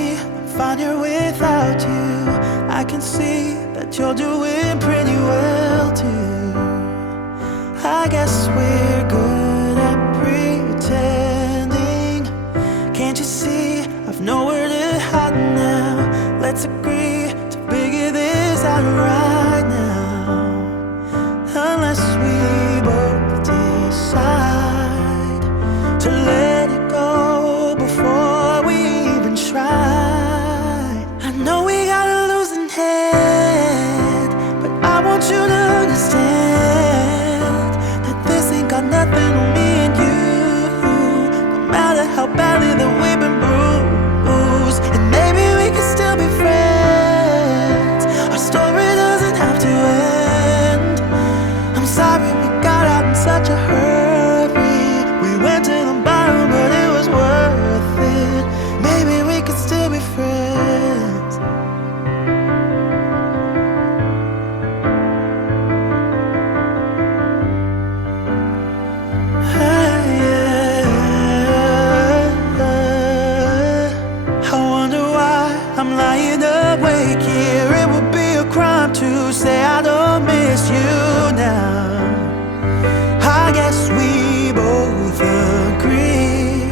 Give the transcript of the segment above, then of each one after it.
me, I'm fine here without you. I can see that you're doing pretty well too. I guess we're good at pretending. Can't you see I've nowhere to hide now? Let's agree to figure this out right now. Unless we both decide to let it go before we even try. I know we got a losing head, but I want you to understand that this ain't got nothing on me and you. No matter how badly that we've been bruised, and maybe we can still be friends. Our story doesn't have to end. I'm sorry we got out in such a hurry. We went to the bottom, but it was worth it. Maybe we could still be friends. I wonder why I'm lying awake here. It would be a crime to say I don't miss you now. I guess we both agree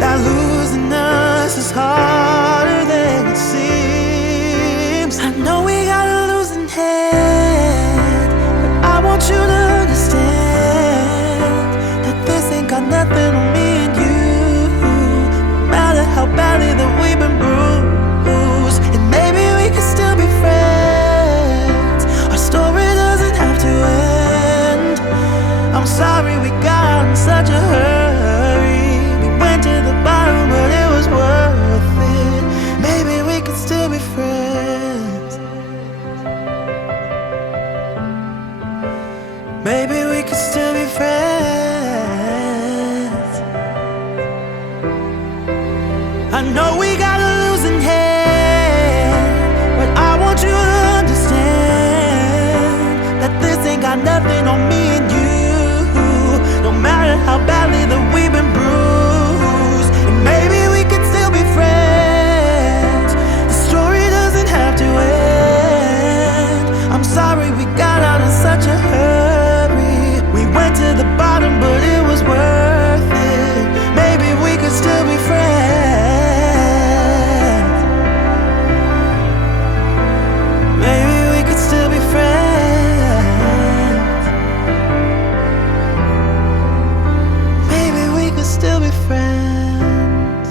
that losing us is harder than it seems. I know we got a losing head, but I want you to understand that this ain't got nothing on me and you. No matter how badly that we've been bruised, and maybe we can still be friends. Our story doesn't have to end. I'm sorry we got out in such a hurry. We went to the bottom, but it was worth it. Maybe we could still be friends. Maybe we could still be friends. I know we got a losing hand, but I want you to understand that this ain't got nothing on me and you. No matter how badly that we've been bruised, and maybe we could still be friends. The story doesn't have to end. I'm sorry we got out in such a hurry. We went to the bottom, but it was worth it. Maybe we could still be friends. Maybe we could still be friends. Maybe we could still be friends.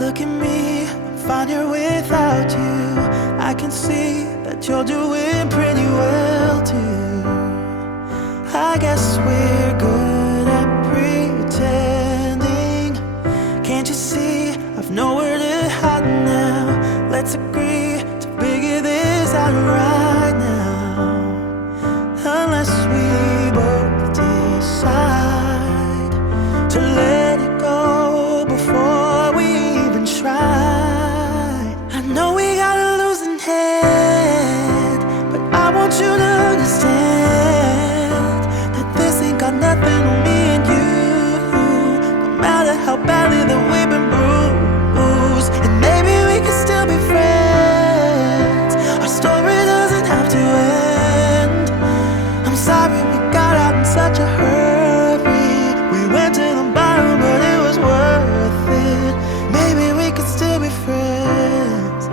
Look at me, I'm fine here without you. I can see that you're doing pretty well too. I guess we're good at pretending. Can't you see I've nowhere to hide now? Let's agree to figure this out right now. Unless we both decide to let it go before we even try. I know we got a losing head, but I want you to understand that this ain't got nothing on me and you. No matter how badly that we've been bruised, and maybe we can still be friends. Our story doesn't have to end. I'm sorry we got out in such a hurry. We went to the bottom, but it was worth it. Maybe we could still be friends.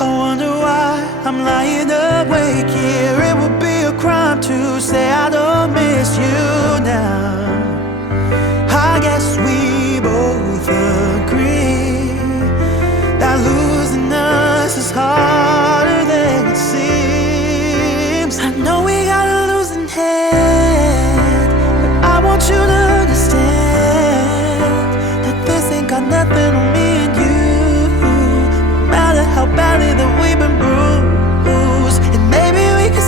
I wonder why I'm lying awake here. It would be a crime to say I don't miss you now. I guess we both agree that losing us is harder than it seems. I know we got a losing head, but I want you to understand that this ain't got nothing on me and you. No matter how badly that we've been bruised, and maybe we can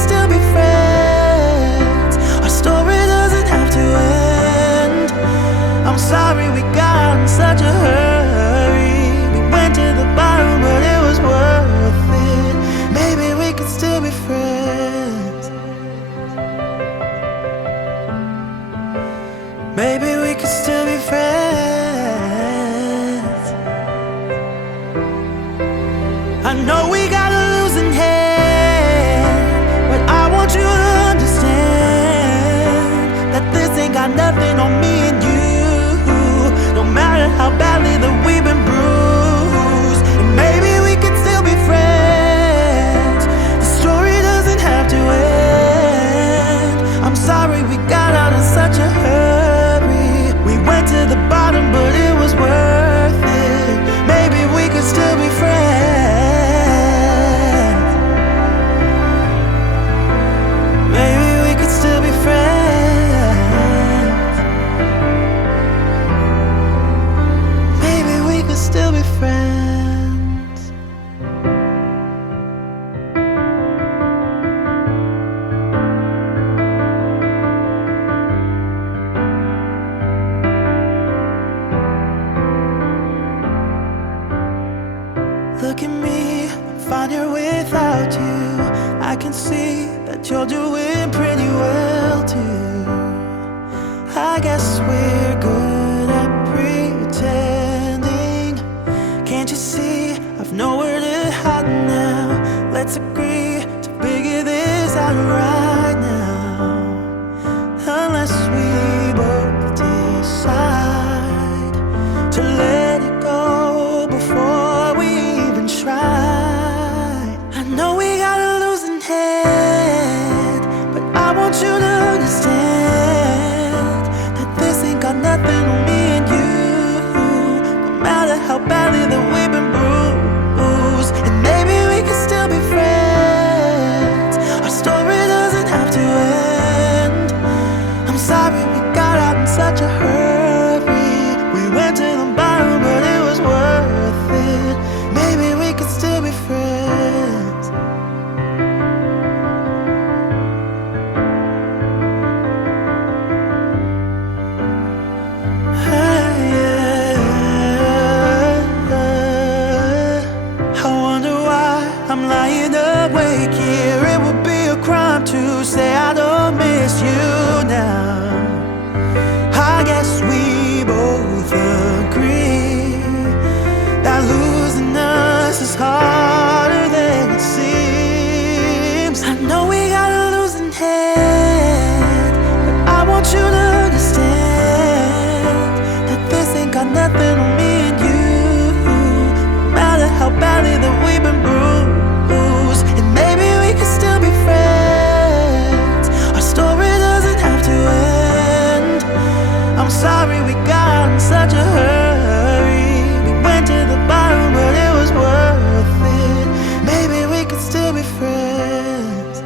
that you're doing pretty well too. I guess we're good at pretending. Can't you see I've nowhere to hide now? Let's agree to figure this out right now. Unless we both decide to let it go before we even try. I know we got a losing head, but I want you to understand that this ain't got nothing on me and you. No matter how badly that we've been bruised, and maybe we can still be friends. Our story doesn't have to end. I'm sorry we got out in such a hurry. We went to the bottom, but it was worth it. Maybe we could still be friends. I wonder why I'm lying awake here. It would be a crime to say I don't miss you now. I guess we both agree that losing us is harder than it seems. I know we got a losing head, but I want you to understand that this ain't got nothing on me and you. No matter how badly that we've been bruised, and maybe we could still be friends. Our story doesn't have to end. I'm sorry we got out in such a hurry. We went to the bottom, but it was worth it. Maybe we could still be friends.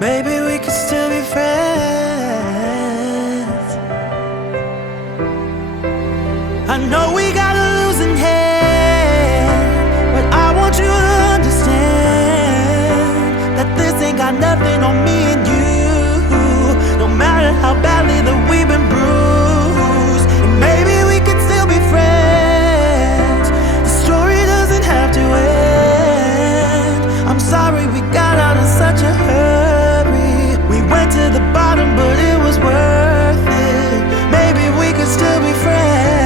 Maybe we could still be friends. I know we got a losing head, but I want you to understand that this ain't got nothing on me and you. No matter how badly that we've been bruised, and maybe we could still be friends. The story doesn't have to end. I'm sorry we got out in such a hurry. We went to the bottom, but it was worth it. Maybe we could still be friends.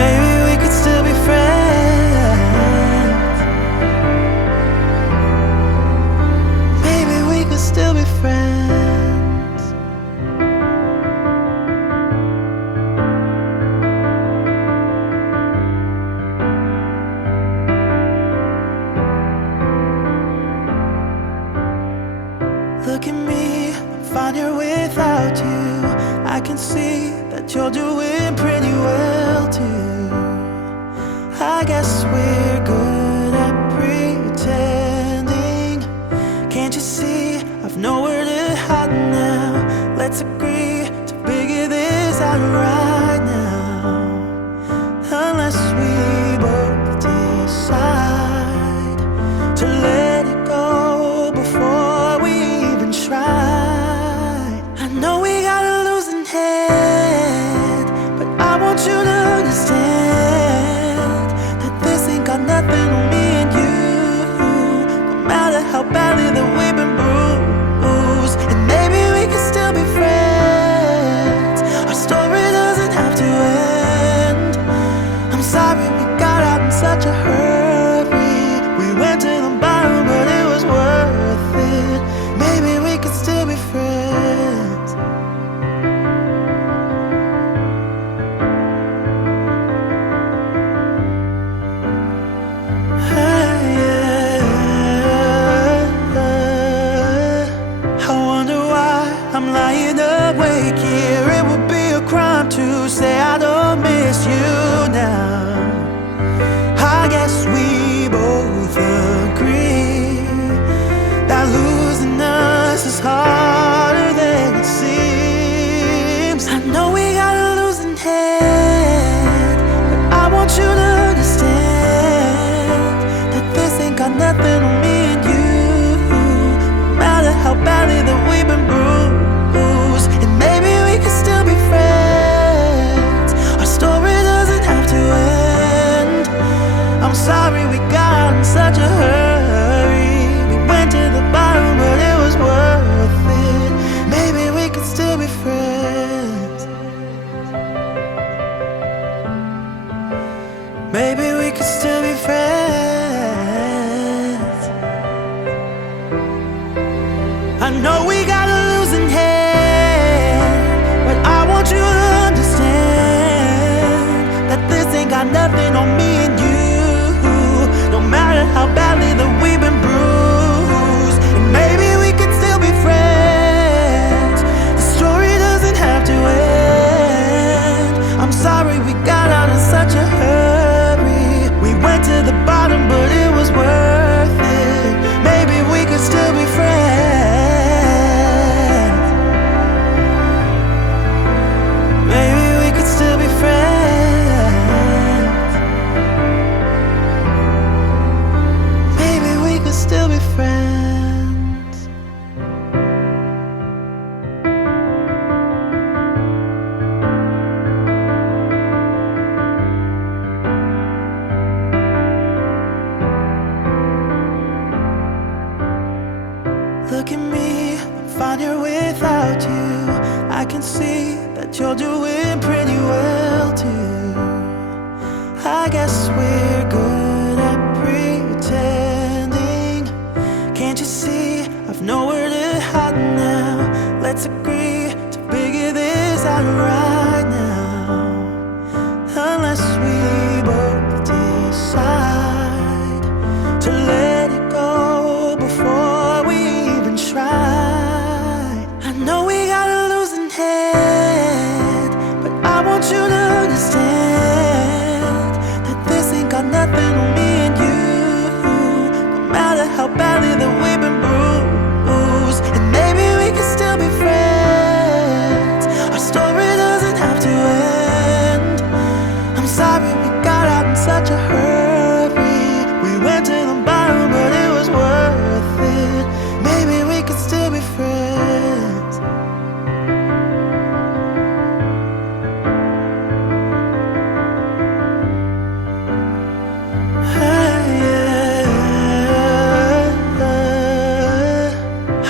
Maybe we could still be friends. Maybe we could still be friends. Look at me, I'm fine here without you. I can see that you're doing pretty well too. I guess we're good at pretending. Can't you see I've nowhere to hide now? Let's agree to figure this out right now. Unless we both decide to let it go before we even try. I know we got a losing head, but I want you to understand that this ain't got nothing on me and you. No matter how badly that we've been bruised, and maybe we can still be friends. Our story doesn't have to end. I'm sorry we got out in such a hurry. We went to the bottom, but it was worth it. Maybe we could still be friends. I wonder why I'm lying awake here. It would be a crime to say I don't miss you now. I guess we Maybe we could still be friends. I know we got a losing hand, but I want you to understand that this ain't got nothing on me and you. No matter how badly that we've been bruised, and maybe we could still be friends. The story doesn't have to end. I'm sorry we got out in such a hurry. We went to the bottom, but it was worth it. Maybe we could still be friends. Maybe we could still be friends. Maybe we could still be friends. Look at me, I'm fine here without you. I can see that you're doing pretty well too. I guess we're good at pretending. Can't you see I've nowhere to hide now? Let's agree to figure this out right now. Unless we both decide to let it go before we even try. I know we got a losing hand, but I want you to understand that this ain't got nothing on me and you. No matter how badly that we've been bruised, and maybe we can still be friends. Our story doesn't have to end. I'm sorry we got out in such a hurry. We went to the bottom, but it was worth it. Maybe we could still be friends.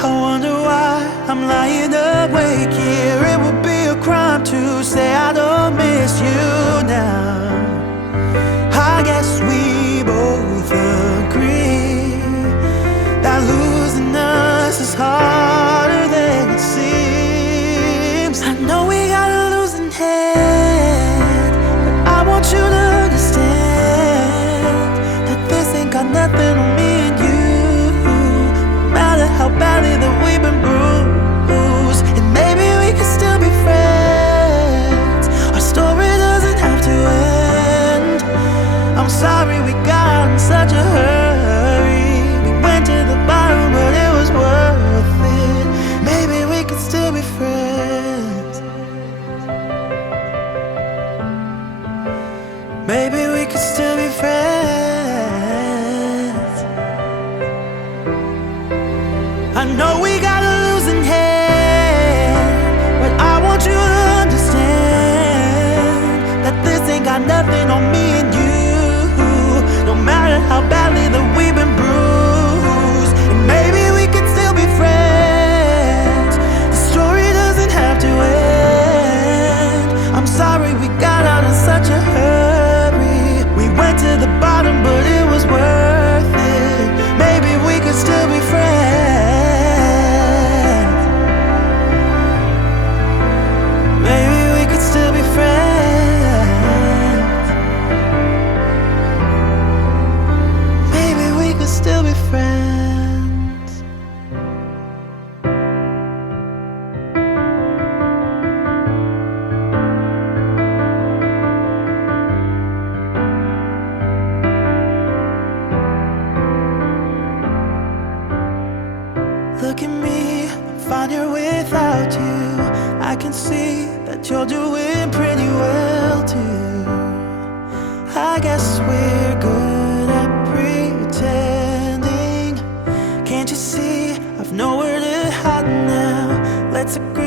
I wonder why I'm lying awake here. It would be a crime to say I don't miss you now. I guess we both agree that losing us is harder than it seems. I know we got a losing hand, but I want you to understand that this ain't got nothing on me and you. No matter how badly that we've been bruised, and maybe we could still be friends. Our story doesn't have to end. I'm sorry we got out in such a hurry. We went to the bottom, but it was worth it. Maybe we could still be friends. Maybe we could still be friends. I know we got a losing hand, but I want you to understand that this ain't got nothing on me and you. No matter how badly that we've been bruised, and maybe we could still be friends. The story doesn't have to end. I'm sorry we got out in such a hurry. We went to the bottom, but it was worth it. Maybe we could still be friends. Maybe we could still be friends. Maybe we could still be friends. Look at me, I'm fine here without you. I can see that you're doing pretty well too. I guess we're good at pretending. Can't you see I've nowhere to hide now? Let's agree